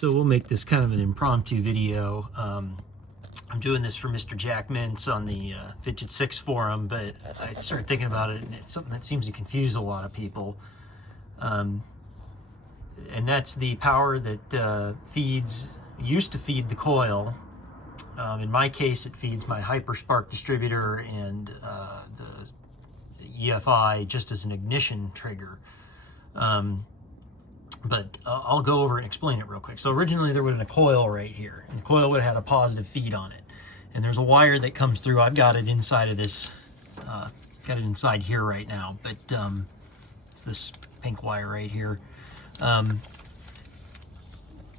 So we'll make this kind of an impromptu video. I'm doing this for Mr. Jack Mintz on the Fidget 6 forum, but I started thinking about it, and it's something that seems to confuse a lot of people. And that's the power that used to feed the coil. In my case, it feeds my Hyperspark distributor and the EFI just as an ignition trigger. But I'll go over and explain it real quick. So originally there would have been a coil right here, and the coil would have had a positive feed on it. And there's a wire that comes through. I've got it inside of this, got it inside here right now, but it's this pink wire right here.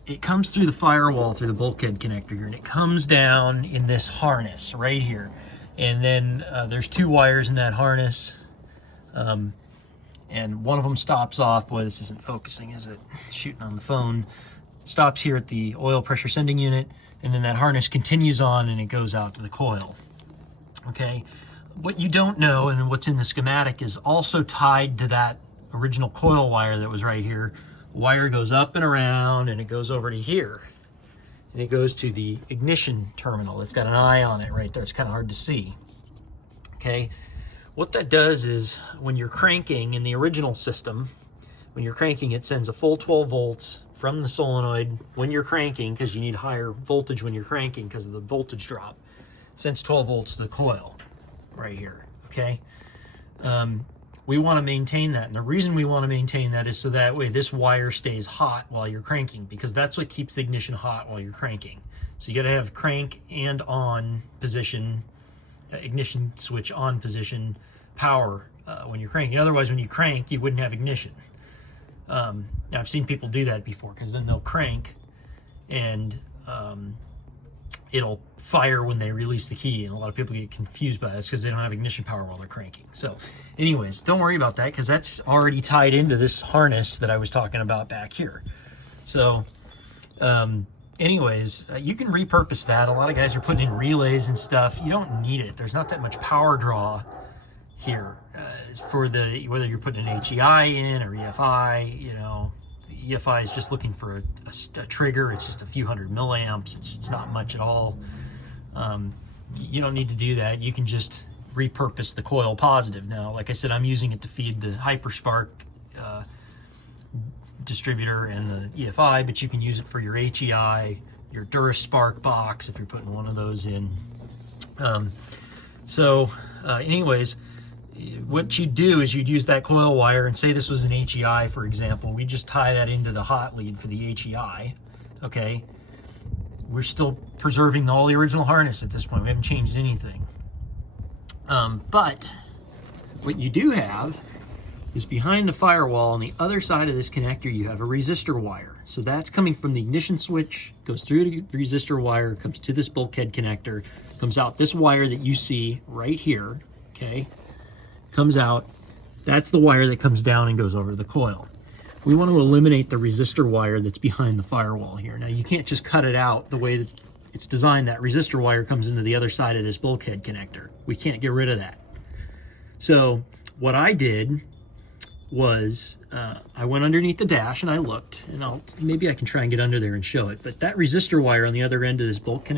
It comes through the firewall through the bulkhead connector here, and it comes down in this harness right here. And then there's two wires in that harness. And one of them stops off. Boy, this isn't focusing, is it? Shooting on the phone. Stops here at the oil pressure sending unit, and then that harness continues on and it goes out to the coil. Okay, what you don't know, and what's in the schematic, is also tied to that original coil wire that was right here. Wire goes up and around, and it goes over to here, and it goes to the ignition terminal. It's got an eye on it right there. It's kind of hard to see. Okay. What that does is, when you're cranking in the original system, when you're cranking, it sends a full 12 volts from the solenoid when you're cranking, because you need higher voltage when you're cranking because of the voltage drop. It sends 12 volts to the coil right here, okay? We want to maintain that, and the reason we want to maintain that is so that way this wire stays hot while you're cranking, because that's what keeps the ignition hot while you're cranking. So you got to have crank and on position, ignition switch on position power when you're cranking. Otherwise, when you crank, you wouldn't have ignition. Now, I've seen people do that before, because then they'll crank and it'll fire when they release the key, and a lot of people get confused by that. It's because they don't have ignition power while they're cranking. So anyways, don't worry about that, because that's already tied into this harness that I was talking about back here. So anyways, you can repurpose that. A lot of guys are putting in relays and stuff. You don't need it. There's not that much power draw here for the, whether you're putting an HEI in or EFI. You know, the EFI is just looking for a trigger. It's just a few hundred milliamps. It's not much at all. You don't need to do that. You can just repurpose the coil positive. Now, like I said, I'm using it to feed the Hyperspark distributor and the EFI, but you can use it for your HEI, your DuraSpark box if you're putting one of those in. Anyways, what you do is you'd use that coil wire, and say this was an HEI, for example. We just tie that into the hot lead for the HEI. Okay, we're still preserving all the original harness at this point. We haven't changed anything. But what you do have is, behind the firewall on the other side of this connector, you have a resistor wire. So that's coming from the ignition switch, goes through the resistor wire, comes to this bulkhead connector, comes out this wire that you see right here, okay? Comes out, that's the wire that comes down and goes over to the coil. We want to eliminate the resistor wire that's behind the firewall here. Now, you can't just cut it out the way that it's designed. That resistor wire comes into the other side of this bulkhead connector. We can't get rid of that. So what I did was I went underneath the dash and I looked, and maybe I can try and get under there and show it, but that resistor wire on the other end of this bulkhead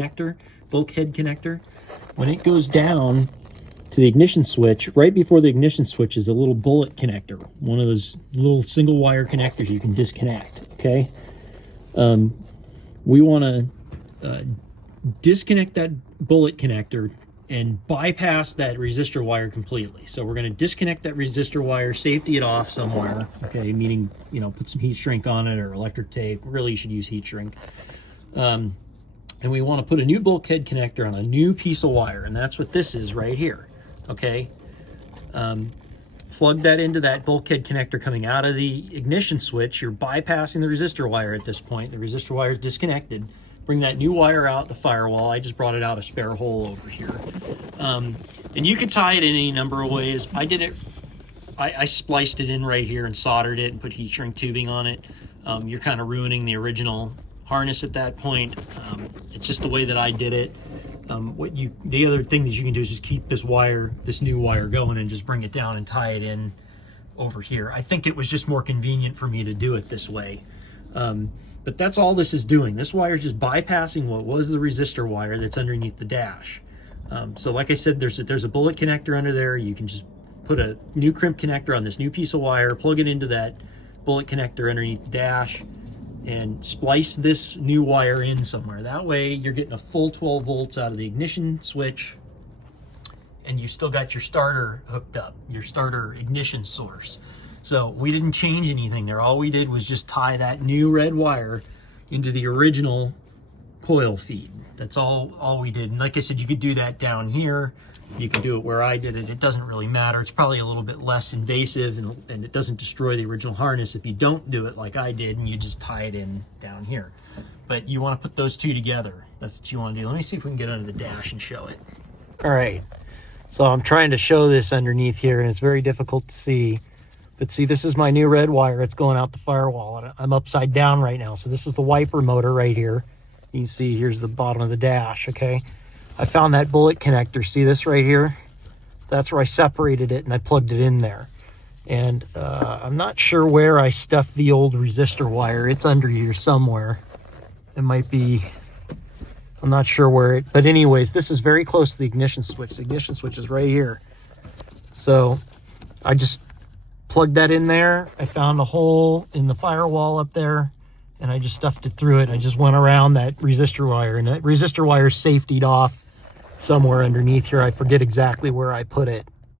connector, when it goes down to the ignition switch, right before the ignition switch is a little bullet connector, one of those little single wire connectors you can disconnect, okay? We want to disconnect that bullet connector and bypass that resistor wire completely. So we're going to disconnect that resistor wire, safety it off somewhere, okay, meaning, you know, put some heat shrink on it or electric tape. Really, you should use heat shrink. And we want to put a new bulkhead connector on a new piece of wire, and that's what this is right here, okay? Plug that into that bulkhead connector coming out of the ignition switch. You're bypassing the resistor wire at this point. The resistor wire is disconnected. Bring that new wire out the firewall. I just brought it out a spare hole over here. And you could tie it in any number of ways. I did it, I spliced it in right here and soldered it and put heat shrink tubing on it. You're kind of ruining the original harness at that point. It's just the way that I did it. The other thing that you can do is just keep this new wire going, and just bring it down and tie it in over here. I think it was just more convenient for me to do it this way. But that's all this is doing. This wire is just bypassing what was the resistor wire that's underneath the dash. So like I said, there's a bullet connector under there. You can just put a new crimp connector on this new piece of wire, plug it into that bullet connector underneath the dash, and splice this new wire in somewhere. That way you're getting a full 12 volts out of the ignition switch, and you still got your starter hooked up, your starter ignition source. So we didn't change anything there. All we did was just tie that new red wire into the original coil feed. That's all we did. And like I said, you could do that down here. You can do it where I did it. It doesn't really matter. It's probably a little bit less invasive, and it doesn't destroy the original harness if you don't do it like I did and you just tie it in down here. But you want to put those two together. That's what you want to do. Let me see if we can get under the dash and show it. All right. So I'm trying to show this underneath here, and it's very difficult to see. But see, this is my new red wire. It's going out the firewall, and I'm upside down right now. So this is the wiper motor right here. You can see here's the bottom of the dash, okay? I found that bullet connector. See this right here? That's where I separated it, and I plugged it in there. And I'm not sure where I stuffed the old resistor wire. It's under here somewhere. It might be, I'm not sure where it, but anyways, this is very close to the ignition switch. The ignition switch is right here. So I just plugged that in there. I found a hole in the firewall up there, and I just stuffed it through it. I just went around that resistor wire, and that resistor wire is safetied off somewhere underneath here. I forget exactly where I put it.